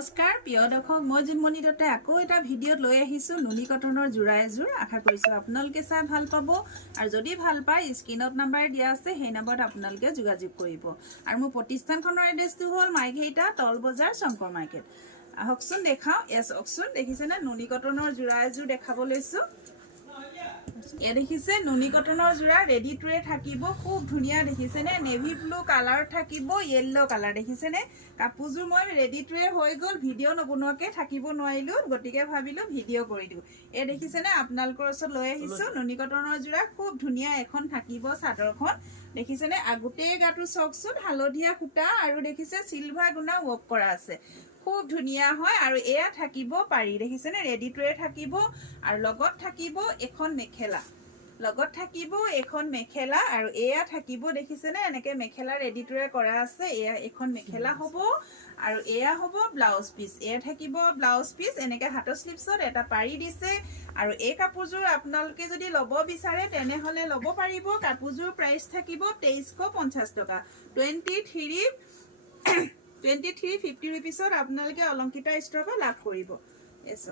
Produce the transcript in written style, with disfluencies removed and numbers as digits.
নমস্কাৰ প্ৰিয় দৰ্শক মই জিনমণি দত্তই আকৌ এটা ভিডিঅ'ত লৈ আহিছোঁ নুনি কটনৰ যোৰা এযোৰ আশা কৰিছোঁ আপোনালোকে চাই ভাল পাব আৰু যদি ভাল পায় স্ক্ৰীনত নাম্বাৰ দিয়া আছে সেই নম্বৰত আপোনালোকে যোগাযোগ কৰিব আৰু মোৰ প্ৰতিষ্ঠানখনৰ এড্ৰেছটো হ'ল মাইঘেইটা তল বজাৰ শংকৰ মাৰ্কেট আহকচোন দেখাওঁ চাওকচোন দেখিছেনে নুনি কটনৰ যোৰা এযোৰ দেখাব লৈছোঁ এ দেখিছে নুনি কটনৰ যোৰা ৰেডি টু থাকিব খুব ধুনীয়া দেখিছেনে নেভি ব্লু কালাৰ থাকিব য়েল্লো কালাৰ দেখিছেনে কাপোৰযোৰ মই ৰেডি টু হৈ গ'ল ভিডিঅ' নবনোৱাকৈ থাকিব নোৱাৰিলোঁ গতিকে ভাবিলোঁ ভিডিঅ' কৰি দিওঁ এই দেখিছেনে আপোনালোকৰ ওচৰত লৈ আহিছোঁ নুনি কটনৰ যোৰা খুব ধুনীয়া এখন থাকিব চাদৰখন দেখিছেনে গোটেই গাটো চাওকচোন হালধীয়া সূতা আৰু দেখিছে চিলভাৰ গুণা ৱৰ্ক কৰা আছে খুব ধুনীয়া হয় আৰু এয়া থাকিব পাৰি দেখিছেনে ৰেডি টু থাকিব আৰু লগত থাকিব এখন মেখেলা লগত থাকিব এখন মেখেলা আৰু এয়া থাকিব দেখিছেনে এনেকৈ মেখেলা ৰেডি টু কৰা আছে এয়া এখন মেখেলা হ'ব আৰু এয়া হ'ব ব্লাউজ পিচ এয়া থাকিব ব্লাউজ পিচ এনেকৈ হাতৰ স্লিপছত এটা পাৰি দিছে আৰু এই কাপোৰযোৰ আপোনালোকে যদি ল'ব বিচাৰে তেনেহ'লে ল'ব পাৰিব কাপোৰযোৰ প্ৰাইচ থাকিব 2350 টকা 2350 ৰুপিছত আপোনালোকে অলংকিতা ষ্ট'ৰৰ পৰা লাভ কৰিব এছ